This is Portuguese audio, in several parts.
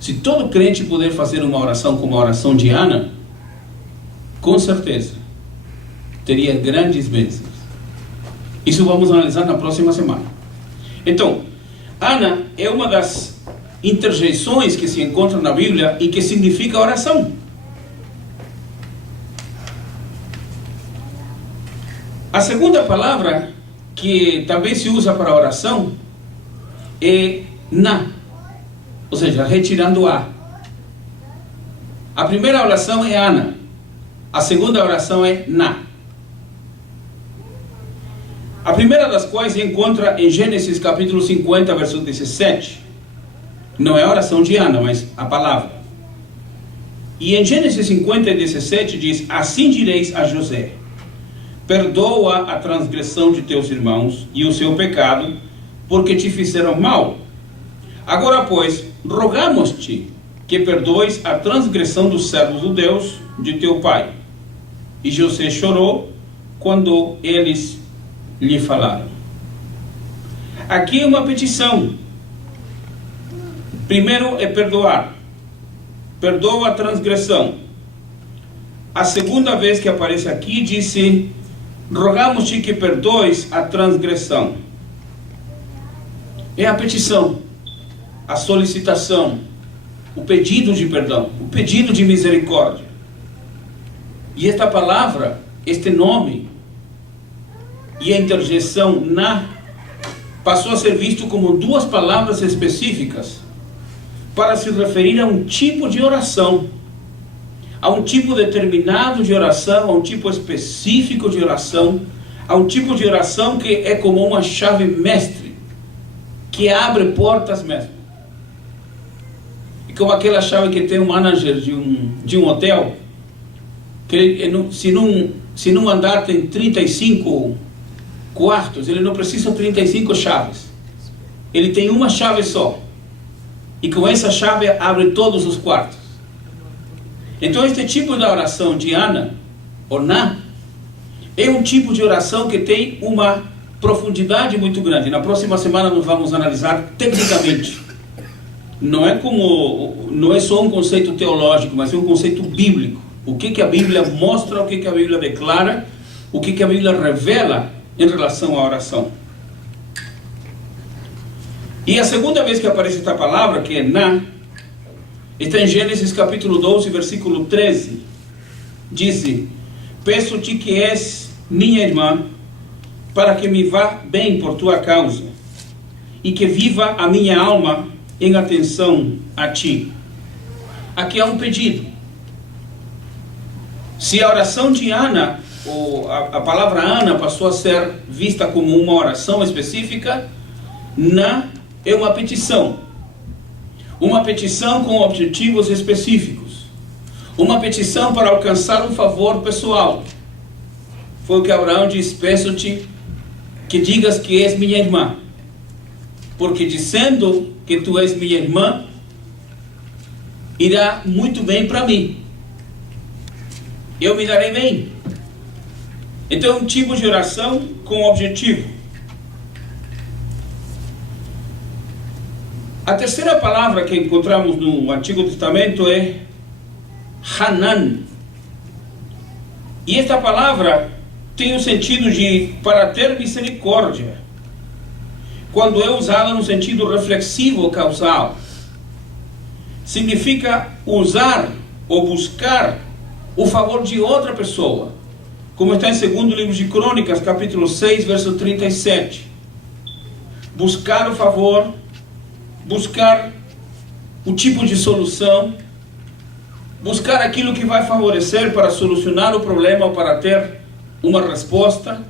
Se todo crente puder fazer uma oração como a oração de Ana, com certeza teria grandes bênçãos. Isso vamos analisar na próxima semana. Então, Ana é uma das interjeições que se encontra na Bíblia e que significa oração. A segunda palavra que também se usa para oração é na, ou seja, retirando a. A primeira oração é Ana, a segunda oração é na. A primeira das quais se encontra em Gênesis capítulo 50, verso 17. Não é a oração de Ana, mas a palavra. E em Gênesis 50, 17 diz: assim direis a José: perdoa a transgressão de teus irmãos e o seu pecado, porque te fizeram mal. Agora, pois, rogamos-te que perdoes a transgressão dos servos do Deus de teu pai. E José chorou quando eles lhe falaram. Aqui é uma petição. Primeiro é perdoar. Perdoa a transgressão. A segunda vez que aparece aqui, disse: rogamos-te que perdoes a transgressão. É a petição, a solicitação, o pedido de perdão, o pedido de misericórdia. E esta palavra, este nome e a interjeição na passou a ser visto como duas palavras específicas para se referir a um tipo de oração, a um tipo determinado de oração, a um tipo específico de oração, a um tipo de oração que é como uma chave mestre, que abre portas mesmo. E como aquela chave que tem um manager de um hotel, que se num andar tem 35 quartos, ele não precisa de 35 chaves. Ele tem uma chave só. E com essa chave abre todos os quartos. Então este tipo de oração de Ana, ou na, é um tipo de oração que tem uma profundidade muito grande. Na próxima semana nós vamos analisar tecnicamente. Não é só um conceito teológico, mas é um conceito bíblico. O que a Bíblia mostra, o que a Bíblia declara, o que a Bíblia revela em relação à oração. E a segunda vez que aparece esta palavra, que é na, está em Gênesis capítulo 12, versículo 13. Diz: peço-te que és minha irmã, para que me vá bem por tua causa, e que viva a minha alma em atenção a ti. Aqui há um pedido. Se a oração de Ana, ou a palavra Ana passou a ser vista como uma oração específica, na é uma petição com objetivos específicos, uma petição para alcançar um favor pessoal. Foi o que Abraão disse: peço-te que digas que és minha irmã, porque dizendo que tu és minha irmã, irá muito bem para mim, eu me darei bem. Então é um tipo de oração com objetivo. A terceira palavra que encontramos no Antigo Testamento é Hanan. E esta palavra tem o sentido de para ter misericórdia, quando é usada no sentido reflexivo ou causal. Significa usar ou buscar o favor de outra pessoa, como está em 2º livro de Crônicas, capítulo 6, verso 37. Buscar o favor, buscar o tipo de solução, buscar aquilo que vai favorecer para solucionar o problema ou para ter uma resposta.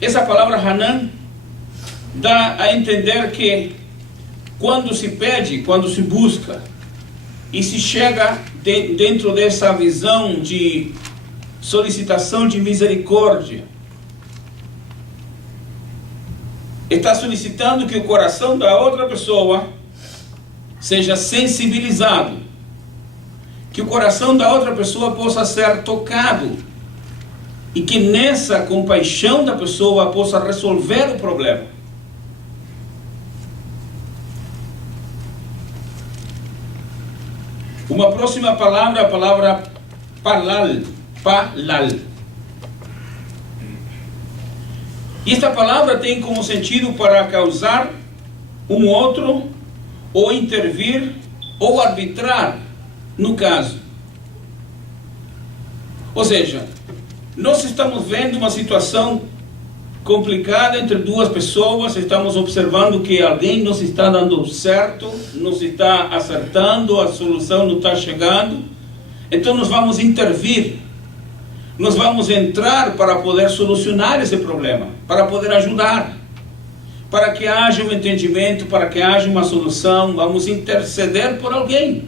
Essa palavra Hanan dá a entender que quando se pede, quando se busca e se chega dentro dessa visão de solicitação de misericórdia, está solicitando que o coração da outra pessoa seja sensibilizado, que o coração da outra pessoa possa ser tocado e que nessa compaixão da pessoa possa resolver o problema. Uma próxima palavra, a palavra palal. Palal. E esta palavra tem como sentido para causar um outro, ou intervir, ou arbitrar no caso. Ou seja, nós estamos vendo uma situação complicada entre duas pessoas, estamos observando que alguém não está dando certo, não está acertando, a solução não está chegando, então nós vamos intervir, nós vamos entrar para poder solucionar esse problema, para poder ajudar, para que haja um entendimento, para que haja uma solução, vamos interceder por alguém.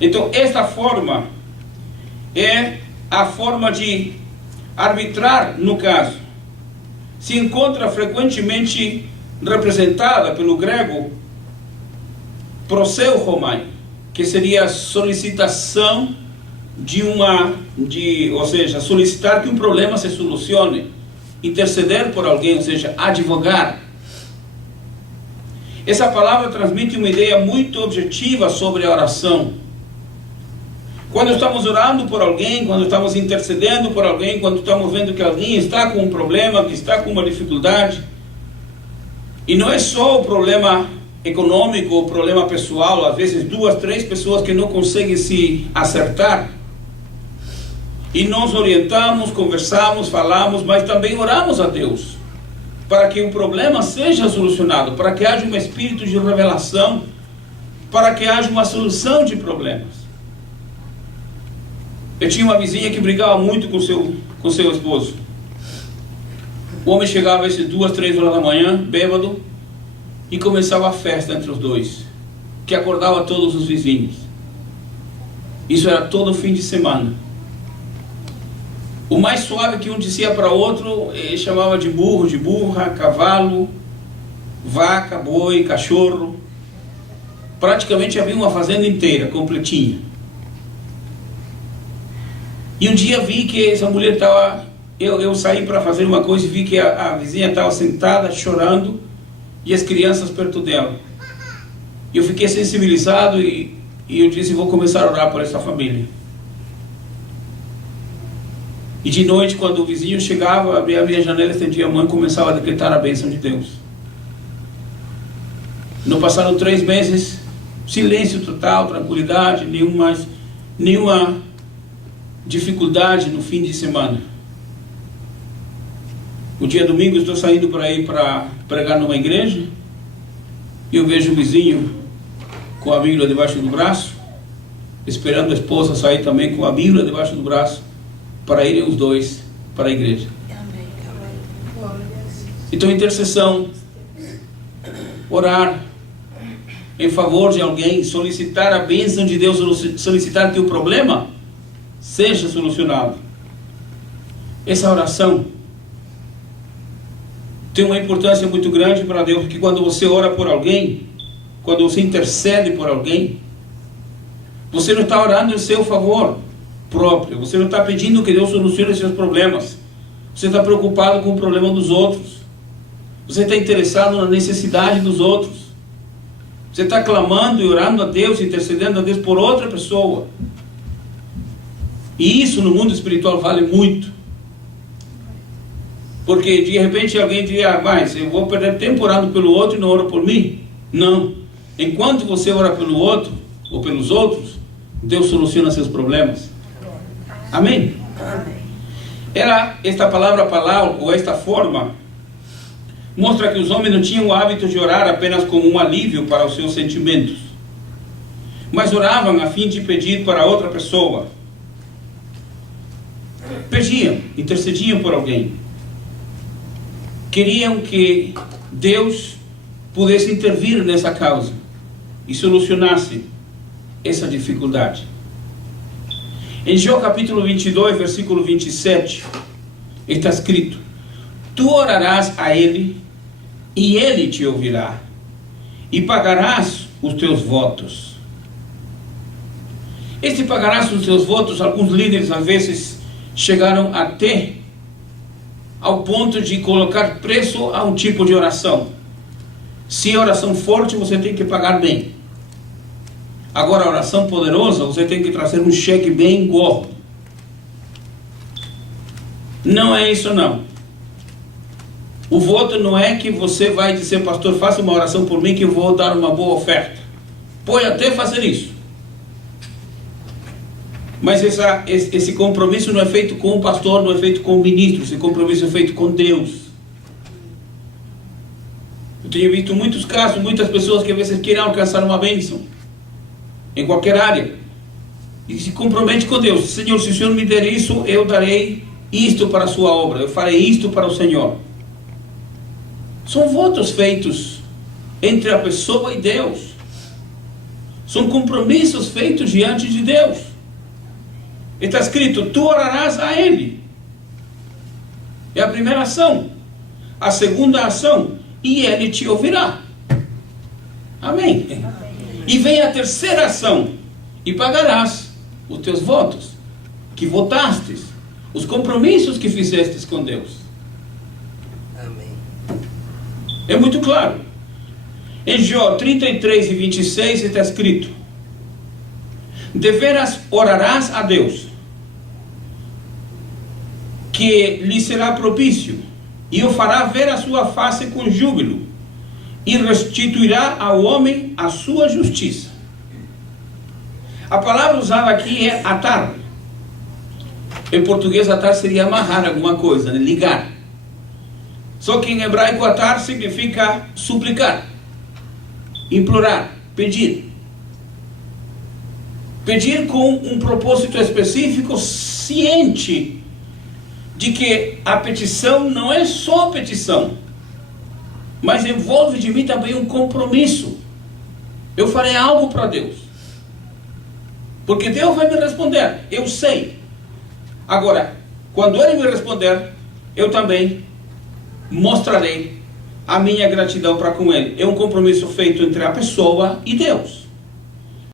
Então esta forma é a forma de arbitrar no caso. Se encontra frequentemente representada pelo grego proseuchomai, que seria a solicitação ou seja, solicitar que um problema se solucione, interceder por alguém, ou seja, advogar. Essa palavra transmite uma ideia muito objetiva sobre a oração. Quando estamos orando por alguém, quando estamos intercedendo por alguém, quando estamos vendo que alguém está com um problema, que está com uma dificuldade, e não é só o problema econômico, o problema pessoal, às vezes 2, 3 pessoas que não conseguem se acertar, e nós orientamos, conversamos, falamos, mas também oramos a Deus, para que o problema seja solucionado, para que haja um espírito de revelação, para que haja uma solução de problemas. Eu tinha uma vizinha que brigava muito com seu esposo. O homem chegava às 2, 3 horas da manhã, bêbado, e começava a festa entre os dois, que acordava todos os vizinhos. Isso era todo fim de semana. O mais suave que um dizia para outro, ele chamava de burro, de burra, cavalo, vaca, boi, cachorro. Praticamente havia uma fazenda inteira, completinha. E um dia vi que essa mulher estava... Eu saí para fazer uma coisa e vi que a vizinha estava sentada, chorando, e as crianças perto dela. E eu fiquei sensibilizado e eu disse, vou começar a orar por essa família. E de noite, quando o vizinho chegava, abria a minha janela, estendia a mão e começava a decretar a bênção de Deus. Não passaram 3 meses, silêncio total, tranquilidade, nenhuma dificuldade no fim de semana. O dia domingo estou saindo para ir para pregar numa igreja e eu vejo o vizinho com a Bíblia debaixo do braço, esperando a esposa sair também com a Bíblia debaixo do braço, para irem os dois para a igreja. Então, intercessão, orar em favor de alguém, solicitar a bênção de Deus, solicitar que o problema seja solucionado. Essa oração tem uma importância muito grande para Deus, porque quando você ora por alguém, quando você intercede por alguém, você não está orando em seu favor próprio, você não está pedindo que Deus solucione seus problemas, você está preocupado com o problema dos outros, você está interessado na necessidade dos outros, você está clamando e orando a Deus, intercedendo a Deus por outra pessoa. E isso no mundo espiritual vale muito, porque de repente alguém diria, mas eu vou perder tempo orando pelo outro e não oro por mim. Não, enquanto você ora pelo outro ou pelos outros, Deus soluciona seus problemas. Amém? Era esta palavra palau, ou esta forma, mostra que os homens não tinham o hábito de orar apenas como um alívio para os seus sentimentos, mas oravam a fim de pedir para outra pessoa. Pediam, intercediam por alguém. Queriam que Deus pudesse intervir nessa causa e solucionasse essa dificuldade. Em Jó capítulo 22, versículo 27, está escrito: Tu orarás a Ele, e Ele te ouvirá, e pagarás os teus votos. Este pagarás os teus votos, alguns líderes às vezes chegaram até ao ponto de colocar preço a um tipo de oração. Se é oração forte, você tem que pagar bem. Agora, a oração poderosa, você tem que trazer um cheque bem gordo. Não é isso não. O voto não é que você vai dizer, pastor, faça uma oração por mim que eu vou dar uma boa oferta. Pode até fazer isso. Mas esse compromisso não é feito com o pastor, não é feito com o ministro. Esse compromisso é feito com Deus. Eu tenho visto muitos casos, muitas pessoas que às vezes querem alcançar uma bênção em qualquer área e se compromete com Deus. Senhor, se o Senhor me der isso, eu darei isto para a sua obra, eu farei isto para o Senhor. São votos feitos entre a pessoa e Deus. São compromissos feitos diante de Deus. Está escrito, tu orarás a Ele. É a primeira ação. A segunda ação, e Ele te ouvirá. Amém. E vem a terceira ação, e pagarás os teus votos, que votastes, os compromissos que fizestes com Deus. Amém. É muito claro. Em Jó 33 e 26 está escrito, deveras orarás a Deus, que lhe será propício, e o fará ver a sua face com júbilo, e restituirá ao homem a sua justiça. A palavra usada aqui é atar. Em português, atar seria amarrar alguma coisa, né? Ligar. Só que em hebraico, atar significa suplicar, implorar, pedir. Pedir com um propósito específico, ciente de que a petição não é só petição, mas envolve de mim também um compromisso. Eu farei algo para Deus, porque Deus vai me responder, eu sei. Agora, quando Ele me responder, eu também mostrarei a minha gratidão para com Ele. É um compromisso feito entre a pessoa e Deus.